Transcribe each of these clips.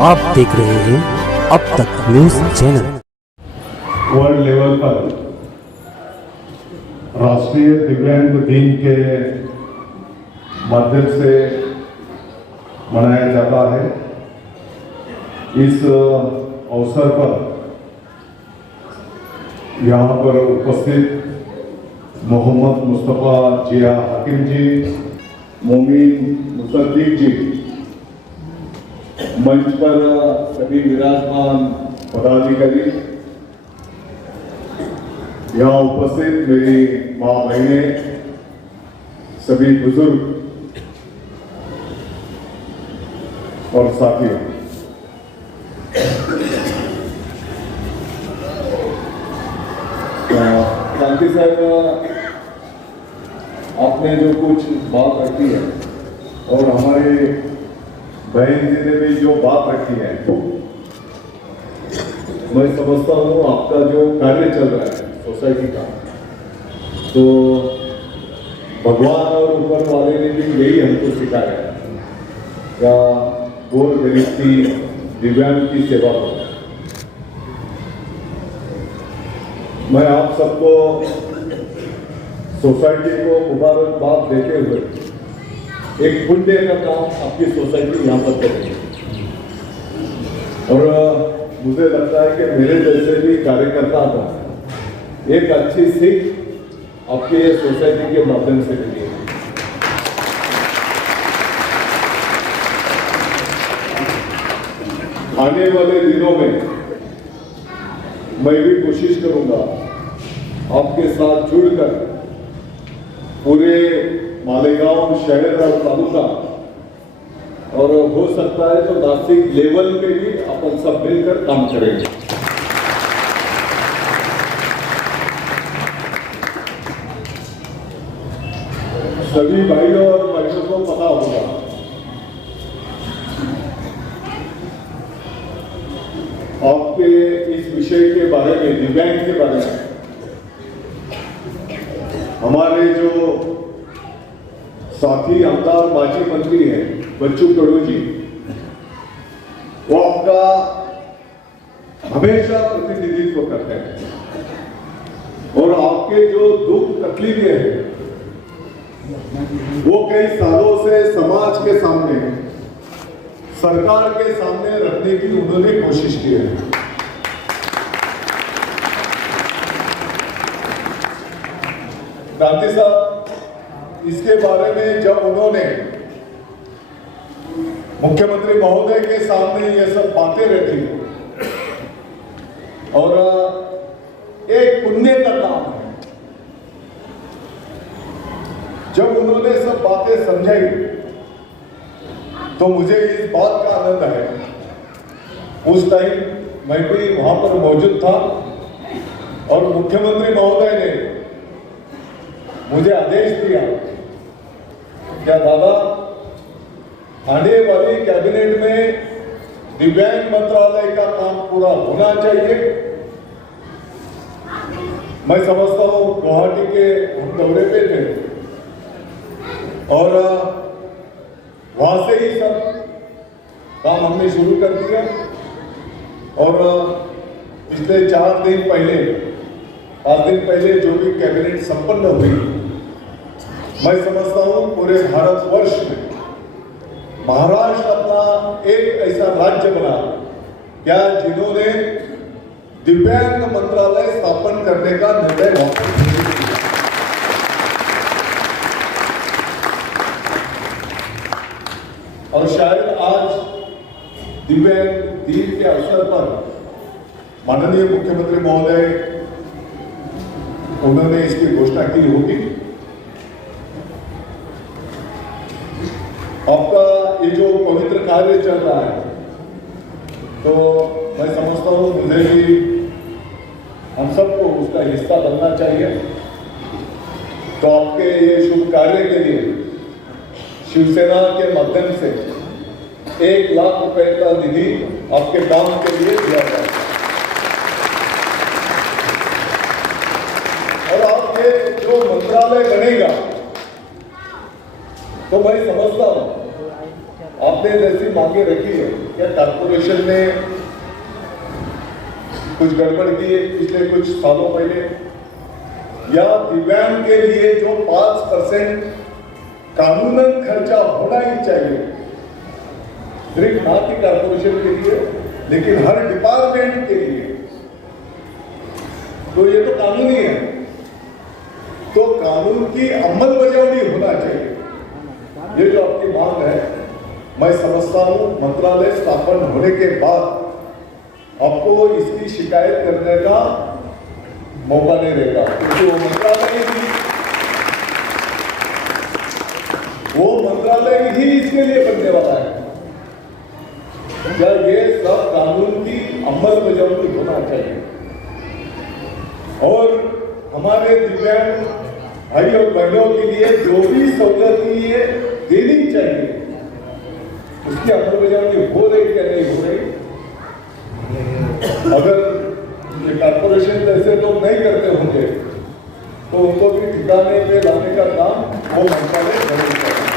आप देख रहे हैं अब तक न्यूज चैनल। वर्ल्ड लेवल पर राष्ट्रीय दिव्यांग दिन के माध्यम से मनाया जाता है। इस अवसर पर यहाँ पर उपस्थित मोहम्मद मुस्तफ़ा जिया हकीम जी, मोमिन मुसद्दीक जी, मंच पर सभी विराजमान पदाधिकारी, यहाँ उपस्थित मेरी माँ बहनें, सभी बुजुर्ग और साथियों, क्रांति साहब, आपने जो कुछ बात रखी है और हमारे बहन जी ने भी जो बात रखी है, मैं समझता हूँ आपका जो कार्य चल रहा है सोसाइटी का, तो भगवान और ऊपर वाले ने भी यही हमको सिखाया है, या गोर गरीब की, दिव्यांग की सेवा करो। मैं आप सबको सोसाइटी को मुबारकबाद देते हुए एक पुण्य का काम आपकी सोसाइटी यहाँ पर करेगी, और मुझे लगता है कि मेरे जैसे भी कार्यकर्ता को एक अच्छी सीख आपके सोसाइटी के माध्यम से मिली है। आने वाले दिनों में मैं भी कोशिश करूंगा आपके साथ जुड़कर पूरे मालेगांव शहर और तालुका, और हो सकता है तो नासिक लेवल पे भी अपन सब मिलकर काम करेंगे। सभी भाइयों और बहनों को पता होगा, आपके इस विषय के बारे में, दिव्यांग के बारे में, हमारे जो साथी आमदार माजी मंत्री हैं बच्चू कडू जी, वो आपका हमेशा प्रतिनिधित्व करते हैं, और आपके जो दुख तकलीफें हैं वो कई सालों से समाज के सामने, सरकार के सामने रखने की उन्होंने कोशिश की है। क्रांति साहब, इसके बारे में जब उन्होंने मुख्यमंत्री महोदय के सामने ये सब बातें रखी, और एक पुण्य का काम है, जब उन्होंने सब बातें समझाई तो मुझे इस बात का आनंद है, उस टाइम मैं भी वहां पर मौजूद था, और मुख्यमंत्री महोदय ने मुझे आदेश दिया, क्या दादा, आने वाली कैबिनेट में दिव्यांग मंत्रालय का काम पूरा होना चाहिए। मैं समझता हूं गुवाहाटी के हम दौरे पे थे, और वहां से ही सब काम हमने शुरू कर दिया, और पिछले 4 दिन पहले, 5 दिन पहले जो भी कैबिनेट संपन्न हुई, मैं समझता हूं पूरे भारतवर्ष में महाराष्ट्र अपना एक ऐसा राज्य बना क्या जिन्होंने दिव्यांग मंत्रालय स्थापन करने का निर्णय लिया। और शायद आज दिव्यांग दिन के अवसर पर माननीय मुख्यमंत्री महोदय उन्होंने इसकी घोषणा की होगी। आपका ये जो पवित्र कार्य चल रहा है, तो मैं समझता हूँ मुझे भी, हम सबको उसका हिस्सा बनना चाहिए। तो आपके ये शुभ कार्य के लिए शिवसेना के माध्यम से 1 लाख रुपए का निधि आपके काम के लिए दिया जाएगा, और आपके जो मंत्रालय बनेगा, तो मैं समझता हूं आपने जैसी मांगे रखी है, क्या कॉर्पोरेशन ने कुछ गड़बड़ की है पिछले कुछ सालों पहले, या दिव्यांग के लिए जो 5% कानूनन खर्चा होना ही चाहिए, सिर्फ ना कि कॉर्पोरेशन के लिए लेकिन हर डिपार्टमेंट के लिए, तो ये तो कानूनी है, तो कानून की अमलबजावनी होना चाहिए। ये जो आपकी मांग है, मैं समझता हूं मंत्रालय स्थापन होने के बाद आपको इसकी शिकायत करने का मौका नहीं देगा, क्योंकि वो मंत्रालय ही इसके लिए बनने वाला है। क्या ये सब कानून की अमलबजावनी होना चाहिए और हमारे दिव्यांग भाई और बहनों के लिए जो भी सहूलत ये देनी चाहिए, उसकी अमलबजावनी हो रही क्या नहीं हो रही। अगर ये कॉर्पोरेशन जैसे लोग नहीं करते होंगे तो उनको भी ठिकाने पे लाने का काम वो मंत्रालय जरूर करेगा।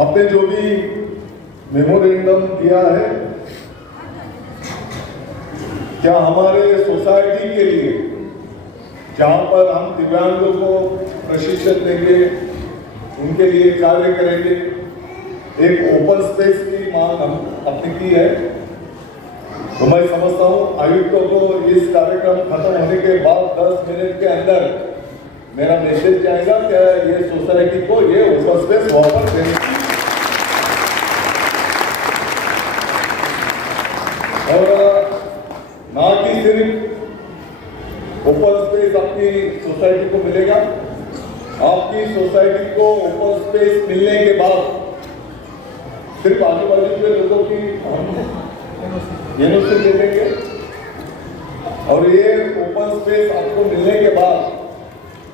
आपने जो भी मेमोरेंडम दिया है, क्या हमारे सोसाइटी के लिए जहां पर हम दिव्यांगों को प्रशिक्षण देंगे, उनके लिए कार्य करेंगे, एक ओपन स्पेस की मांग हम अपनी की है, तो मैं समझता हूं आयुक्तों को इस कार्यक्रम खत्म होने के बाद 10 मिनट के अंदर मेरा मैसेज जाएगा कि ये सोसाइटी को ये ओपन स्पेस वापस देने की, और ना कि सिर्फ ओपन स्पेस आपकी सोसाइटी को मिलेगा, आपकी सोसाइटी को ओपन स्पेस मिलने के बाद सिर्फ आजू बाजू के लोगों की एनओसी दे देंगे, और ये ओपन स्पेस आपको मिलने के बाद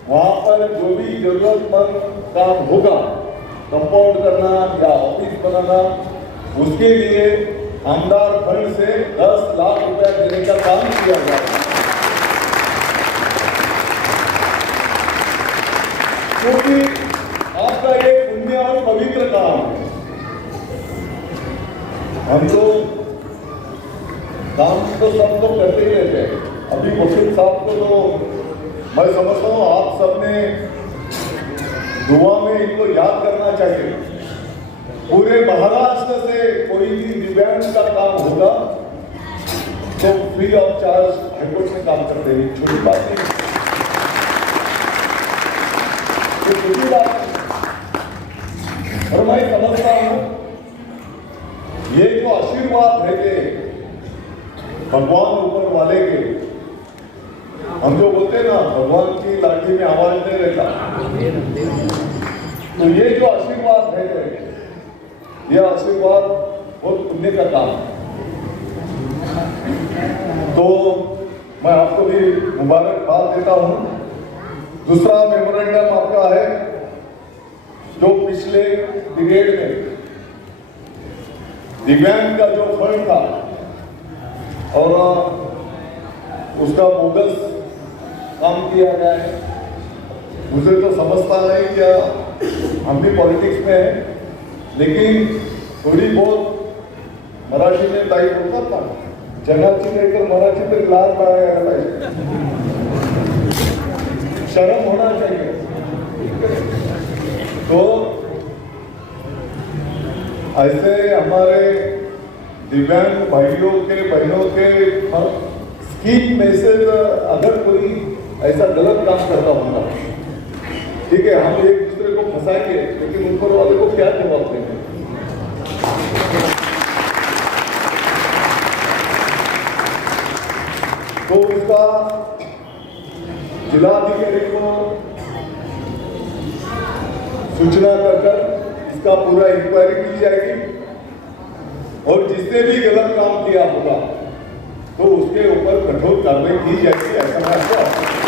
वहां पर जो भी जरूरतमंद काम होगा, कंपाउंड करना या ऑफिस बनाना, उसके लिए आमदार फंड से 10 लाख रुपया देने का काम किया जाएगा। क्योंकि आपका एक पुण्य और पवित्र काम है। हम तो काम तो सब तो करते ही रहते हैं। अभी वकील साहब को तो मैं समझता हूँ आप सबने दुआ में इनको याद करना चाहिए। पूरे महाराष्ट्र से कोई भी दिव्यांग का काम होगा तो फ्री ऑफ चार्ज हाईकोर्ट में काम करते हैं, छोटी बात नहीं, तो छोटी बात नहीं। और मैं समझता हूं ये जो आशीर्वाद है भगवान ऊपर वाले के, हम जो बोलते हैं ना भगवान की लाठी में आवाज नहीं रहता, तो ये जो आशीर्वाद है, यह आशीर्वाद बहुत पुण्य का काम है। तो मैं आपको भी मुबारकबाद देता हूं। दूसरा मेमोरेंडम आपका है जो पिछले पीरियड में दिव्यांग का जो फंड था और उसका बोगस काम किया गया है, मुझे तो समझता नहीं क्या, हम भी पॉलिटिक्स में है, लेकिन थोड़ी बहुत मराठी में ताई बोलतात ना, जगाची नाही तर मराठी तर लाल बाळगायला पाहिजे, शर्म होना चाहिए। तो ऐसे हमारे दिव्यांग भाइयों के बहनों के स्कीम में से अगर कोई ऐसा गलत काम करता होगा, ठीक है, हम एक दूसरे को फंसाएंगे, लेकिन ऊपर वाले को क्या जवाब देंगे। तो इसका जिलाधिकारी को सूचना कर इसका पूरा इंक्वायरी की जाएगी और जिसने भी गलत काम किया होगा तो उसके ऊपर कठोर कार्रवाई की जाएगी, ऐसा मैं आपको